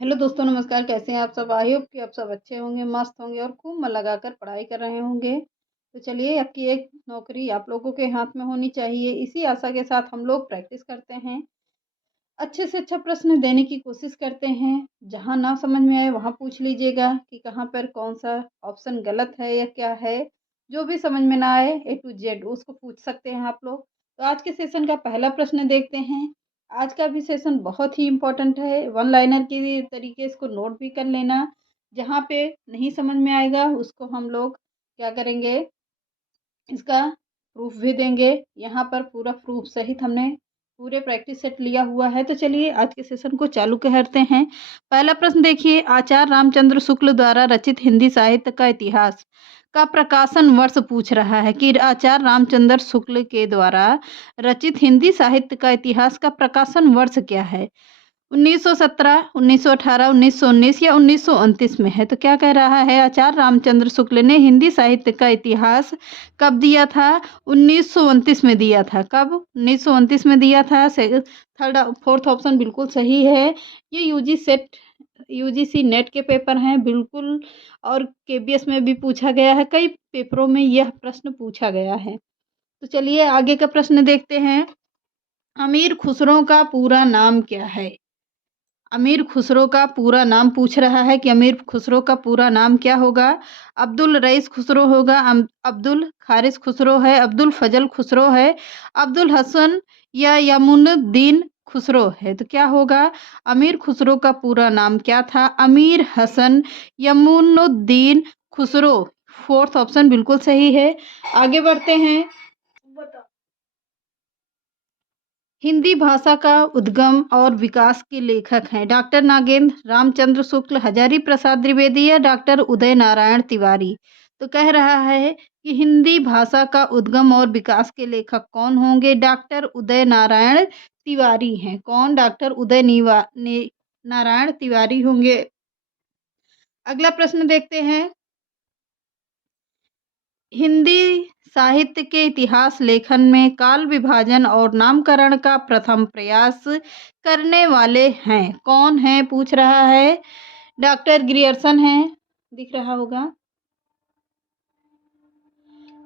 Hello दोस्तों, नमस्कार। कैसे हैं आप सब? आई होप कि आप सब अच्छे होंगे, मस्त होंगे और खूब मन लगाकर पढ़ाई कर रहे होंगे। तो चलिए, आपकी एक नौकरी आप लोगों के हाथ में होनी चाहिए, इसी आशा के साथ हम लोग प्रैक्टिस करते हैं। अच्छे से अच्छा प्रश्न देने की कोशिश करते हैं। जहाँ ना समझ में आए वहाँ पूछ लीजिएगा कि कहाँ पर कौन-सा ऑप्शन गलत है या क्या है। जो भी समझ में ना आए ए टू जेड उसको पूछ सकते हैं आप लोग। तो आज के सेशन का पहला प्रश्न देखते हैं। आज का भी सेशन बहुत ही इम्पोर्टेंट है। वन लाइनर के तरीके इसको नोट भी कर लेना। जहाँ पे नहीं समझ में आएगा उसको हम लोग क्या करेंगे, इसका प्रूफ भी देंगे। यहाँ पर पूरा प्रूफ सहित हमने पूरे प्रैक्टिस सेट लिया हुआ है। तो चलिए आज के सेशन को चालू करते हैं। पहला प्रश्न देखिए, आचार्य रामचंद्र शुक्ल द्वारा रचित हिंदी साहित्य का इतिहास का प्रकाशन वर्ष पूछ रहा है कि आचार्य रामचंद्र शुक्ल के द्वारा रचित हिंदी साहित्य का इतिहास का प्रकाशन वर्ष क्या है। 1917, 1918, 1919 या 1929 में है। तो क्या कह रहा है, आचार्य रामचंद्र शुक्ल ने हिंदी साहित्य का इतिहास कब दिया था? 1929 में दिया था। कब? 1929 में दिया था। थर्ड फोर्थ ऑप्शन बिल्कुल सही है। ये यूजीसी नेट के पेपर हैं बिल्कुल, और केबीएस में भी पूछा गया है। कई पेपरों में यह प्रश्न पूछा गया है। तो चलिए आगे का प्रश्न देखते हैं। अमीर खुसरो का पूरा नाम क्या है? अमीर खुसरो का पूरा नाम पूछ रहा है कि अमीर खुसरो का पूरा नाम क्या होगा। अब्दुल रईस खुसरो होगा, अब्दुल खारिज खुसरो है, अब्दुल फजल खुसरो है, अब्दुल हसन या यमुनुद्दीन खुसरो है। तो क्या होगा, अमीर खुसरो का पूरा नाम क्या था? अमीर हसन यमुनुद्दीन खुसरो। फोर्थ ऑप्शन बिल्कुल सही है। आगे बढ़ते हैं। हिंदी भाषा का उद्गम और विकास के लेखक हैं डॉक्टर नागेंद्र रामचंद्र शुक्ल, हजारी प्रसाद द्विवेदी या डॉक्टर उदय नारायण तिवारी। तो कह रहा है कि हिंदी भाषा का उद्गम और विकास के लेखक कौन होंगे? डॉक्टर उदय नारायण तिवारी हैं। कौन? डॉक्टर नारायण तिवारी होंगे। अगला प्रश्न देखते हैं। हिंदी साहित्य के इतिहास लेखन में काल विभाजन और नामकरण का प्रथम प्रयास करने वाले हैं कौन है? पूछ रहा है। डॉक्टर ग्रियर्सन है, दिख रहा होगा,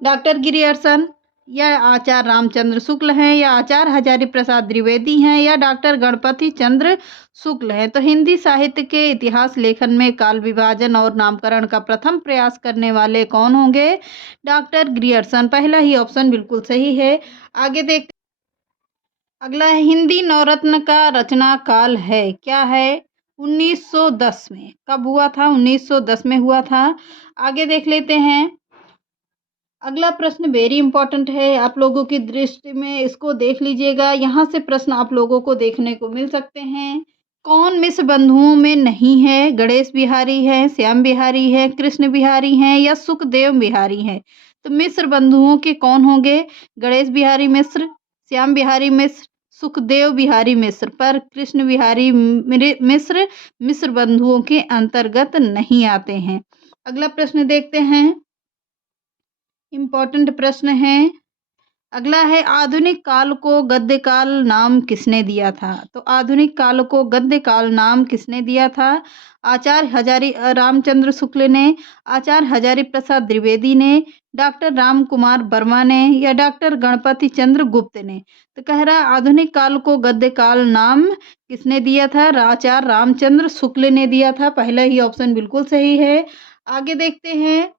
डॉक्टर ग्रियर्सन, या आचार्य रामचंद्र शुक्ल हैं, या आचार्य हजारी प्रसाद द्विवेदी हैं, या डॉक्टर गणपति चंद्र शुक्ल हैं। तो हिंदी साहित्य के इतिहास लेखन में काल विभाजन और नामकरण का प्रथम प्रयास करने वाले कौन होंगे? Doctor Grierson. पहला ही ऑप्शन बिल्कुल सही है। आगे देख, अगला है, हिंदी नवरत्न का रचना काल है क्या है? 1910 में। कब हुआ था? 1910 में हुआ था। आगे देख लेते हैं। अगला प्रश्न वेरी इंपॉर्टेंट है आप लोगों की दृष्टि में, इसको देख लीजिएगा। यहाँ से प्रश्न आप लोगों को देखने को मिल सकते हैं। कौन मिश्र बंधुओं में नहीं है? गणेश बिहारी है, श्याम बिहारी है, कृष्ण बिहारी हैं या सुखदेव बिहारी हैं। तो मिश्र बंधुओं के कौन होंगे? गणेश बिहारी मिश्र, श्याम बिहारी मिश्र, सुखदेव बिहारी मिश्र। पर कृष्ण बिहारी मिश्र मिश्र बंधुओं के अंतर्गत नहीं आते हैं। अगला प्रश्न देखते हैं। इम्पोर्टेंट प्रश्न है। अगला है, आधुनिक काल को गद्य काल नाम किसने दिया था? तो आधुनिक काल को गद्य काल नाम किसने दिया था? आचार्य हजारी रामचंद्र शुक्ल ने, आचार्य हजारी प्रसाद द्विवेदी ने, डॉक्टर राम कुमार वर्मा ने, या डॉक्टर गणपति चंद्र गुप्त ने। तो कह रहा है आधुनिक काल को गद्य काल नाम किसने दिया था? आचार्य रामचंद्र शुक्ल ने दिया था। पहला ही ऑप्शन बिल्कुल सही है। आगे देखते हैं।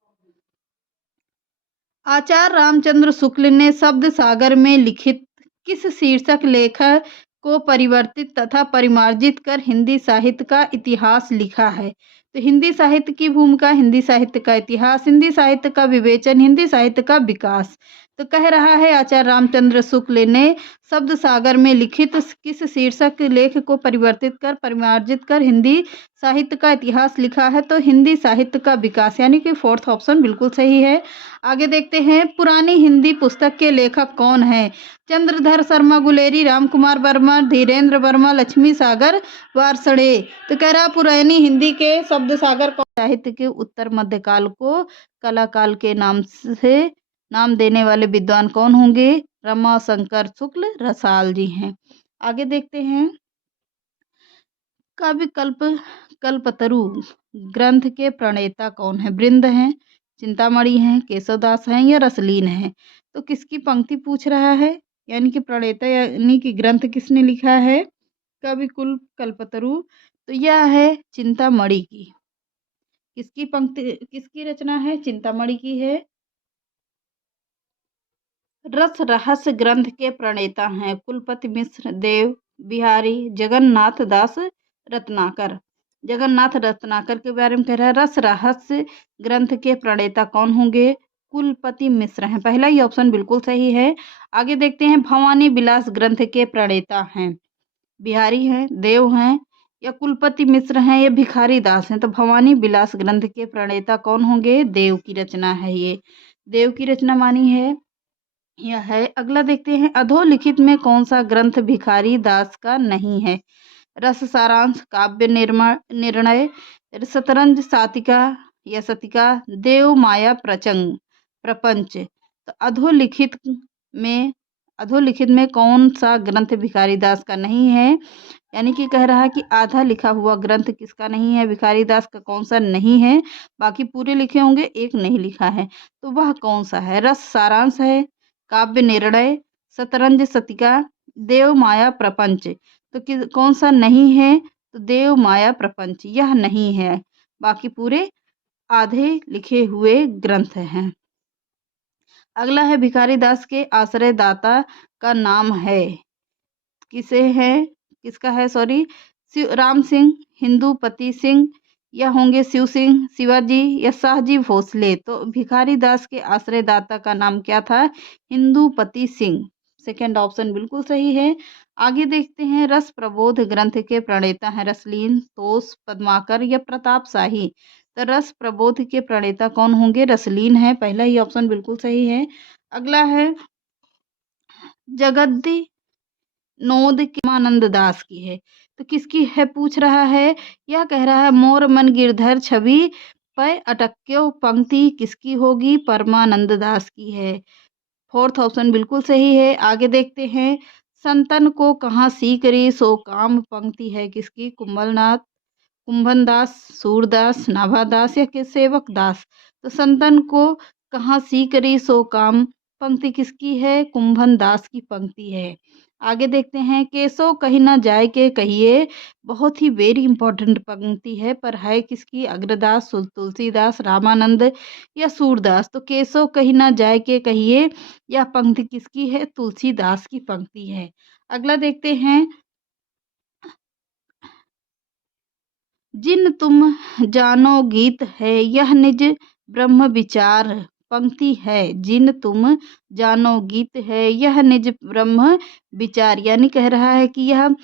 आचार्य रामचंद्र शुक्ल ने शब्द सागर में लिखित किस शीर्षक लेख को परिवर्तित तथा परिमार्जित कर हिंदी साहित्य का इतिहास लिखा है? तो हिंदी साहित्य की भूमिका, हिंदी साहित्य का इतिहास, हिंदी साहित्य का विवेचन, हिंदी साहित्य का विकास। तो कह रहा है आचार्य रामचंद्र शुक्ल ने शब्द सागर में लिखित किस शीर्षक लेख को परिवर्तित कर परिमार्जित कर हिंदी साहित्य का इतिहास लिखा है? तो हिंदी साहित्य का विकास, यानी कि फोर्थ ऑप्शन बिल्कुल सही है। आगे देखते हैं। पुरानी हिंदी पुस्तक के लेखक कौन हैं? चंद्रधर शर्मा गुलेरी, राम कुमार वर्मा, धीरेन्द्र वर्मा, लक्ष्मी सागर वार्ष्णेय। तो कह रहा पुरानी हिंदी के शब्द सागर साहित्य के उत्तर मध्यकाल को कला काल के नाम से नाम देने वाले विद्वान कौन होंगे? रमा शंकर शुक्ल रसाल जी हैं। आगे देखते हैं। का विकल्प कल्पतरु ग्रंथ के प्रणेता कौन है? बृंद हैं, चिंतामणि हैं, केशवदास हैं या रसलीन हैं? तो किसकी पंक्ति पूछ रहा है? यानी कि प्रणेता यानी कि ग्रंथ किसने लिखा है? कवि कुल कल्पतरु। तो यह है चिंतामणि की। किसकी पंक्ति, किसकी रचना है? चिंतामणि की है। रस रहस्य ग्रंथ के प्रणेता हैं कुलपति मिश्र, देव बिहारी, जगन्नाथ दास रत्नाकर। जगन्नाथ रत्नाकर के बारे में कह रहा है। रस रहस्य ग्रंथ के प्रणेता कौन होंगे? कुलपति मिश्र हैं। पहला ही ऑप्शन बिल्कुल सही है। आगे देखते हैं, भवानी विलास ग्रंथ के प्रणेता हैं बिहारी हैं, देव हैं या कुलपति मिश्र हैं या भिखारी दास हैं? तो भवानी विलास ग्रंथ के प्रणेता कौन होंगे? देव की रचना है, ये देव की रचना मानी है यह है। अगला देखते हैं, अधोलिखित में कौन सा ग्रंथ भिखारी दास का नहीं है? रस सारांश, काव्य निर्णय, शतरंज सातिका या सतिका, देव माया प्रपंच। तो अधोलिखित में कौन सा ग्रंथ भिखारी दास का नहीं है? यानी कि कह रहा है कि आधा लिखा हुआ ग्रंथ किसका नहीं है? भिखारी दास का कौन सा नहीं है? बाकी पूरे लिखे होंगे, एक नहीं लिखा है, तो वह कौन सा है? रस सारांश है, काव्य निर्णय, शतरंज सतिका, देव माया प्रपंच। तो कौन सा नहीं है? तो देव माया प्रपंच यह नहीं है, बाकी पूरे आधे लिखे हुए ग्रंथ हैं। अगला है, भिखारी दास के आश्रयदाता का नाम है, किसका है? सॉरी, राम सिंह, हिंदूपति सिंह या होंगे शिव सिंह, शिवाजी या शाहजी भोसले। तो भिखारी दास के आश्रयदाता का नाम क्या था? हिंदूपति सिंह। सेकंड ऑप्शन बिल्कुल सही है। आगे देखते हैं, रस प्रबोध ग्रंथ के प्रणेता हैं रसलीन, तोष, पद्माकर या प्रताप शाही। तो रस प्रबोध के प्रणेता कौन होंगे? रसलीन है, पहला ही ऑप्शन बिल्कुल सही है। अगला है, जगद्दी नोद मानंद दास की है, तो किसकी है पूछ रहा है? यह कह रहा है, मोर मन गिरधर छवि पे अटक्यो पंक्ति किसकी होगी? परमानंद दास की है। फोर्थ ऑप्शन बिल्कुल सही है। आगे देखते हैं, संतन को कहाँ सीकरी सो काम पंक्ति है किसकी? कुंभन दास, सूरदास, नाभादास या के सेवक दास। तो संतन को कहाँ सीकरी सो काम पंक्ति किसकी है? कुंभन दास की पंक्ति है। आगे देखते हैं, केसो कहीं ना जाए के कहिए, बहुत ही वेरी इंपॉर्टेंट पंक्ति है, पर है किसकी? अग्रदास, तुलसीदास, रामानंद या सूरदास। तो केसो कहीं ना जाए के कहिए यह पंक्ति किसकी है? तुलसीदास की पंक्ति है। अगला देखते हैं, जिन तुम जानो गीत है यह निज ब्रह्म विचार पंक्ति है। जिन तुम जानो गीत है यह निज ब्रह्म विचार, यानी कह रहा है कि यह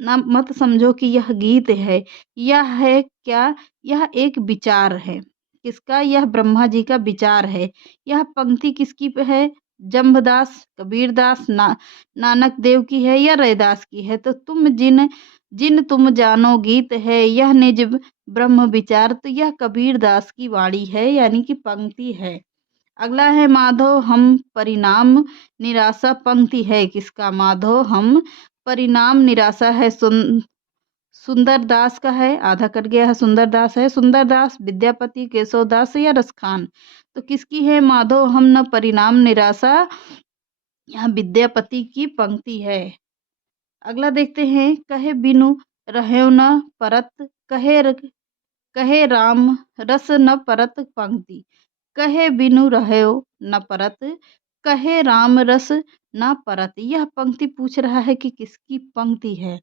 ना मत समझो कि यह गीत है, यह है क्या? यह एक विचार है। किसका? यह ब्रह्मा जी का विचार है। यह पंक्ति किसकी है? जम्भदास, कबीरदास, नानक देव की है या रैदास की है? तो जिन तुम जानो गीत है यह निज ब्रह्म विचार, तो यह कबीरदास की वाणी है, यानी कि पंक्ति है। अगला है, माधो हम परिणाम निराशा पंक्ति है किसका? माधो हम परिणाम निराशा है सुंदरदास का है, आधा कट गया है, सुंदरदास है। सुंदरदास, विद्यापति, केशवदास या रसखान। तो किसकी है? माधो हम न परिणाम निराशा, यहाँ विद्यापति की पंक्ति है। अगला देखते हैं, कहे बिनु रहे न परत, कहे राम रस न परत पंक्ति। कहे बिनु रहे न परत, कहे राम रस न परत, यह पंक्ति पूछ रहा है कि किसकी पंक्ति है?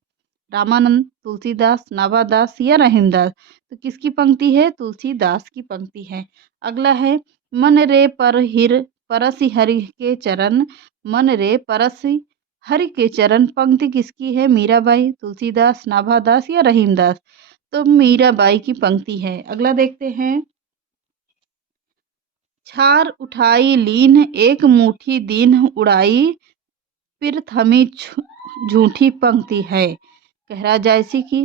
रामानंद, तुलसीदास, नाभादास या रहीमदास। तो किसकी पंक्ति है? तुलसीदास की पंक्ति है। अगला है, मन रे परसि हरि के चरण, मन रे परसि हरि के चरण पंक्ति किसकी है? मीराबाई, तुलसीदास, नाभादास या रहीमदास। तो मीराबाई की पंक्ति है। अगला देखते हैं, छार उठाई लीन एक मुट्ठी दीन उड़ाई, फिर थमी झूठी पंक्ति है। कह रहा जैसी कि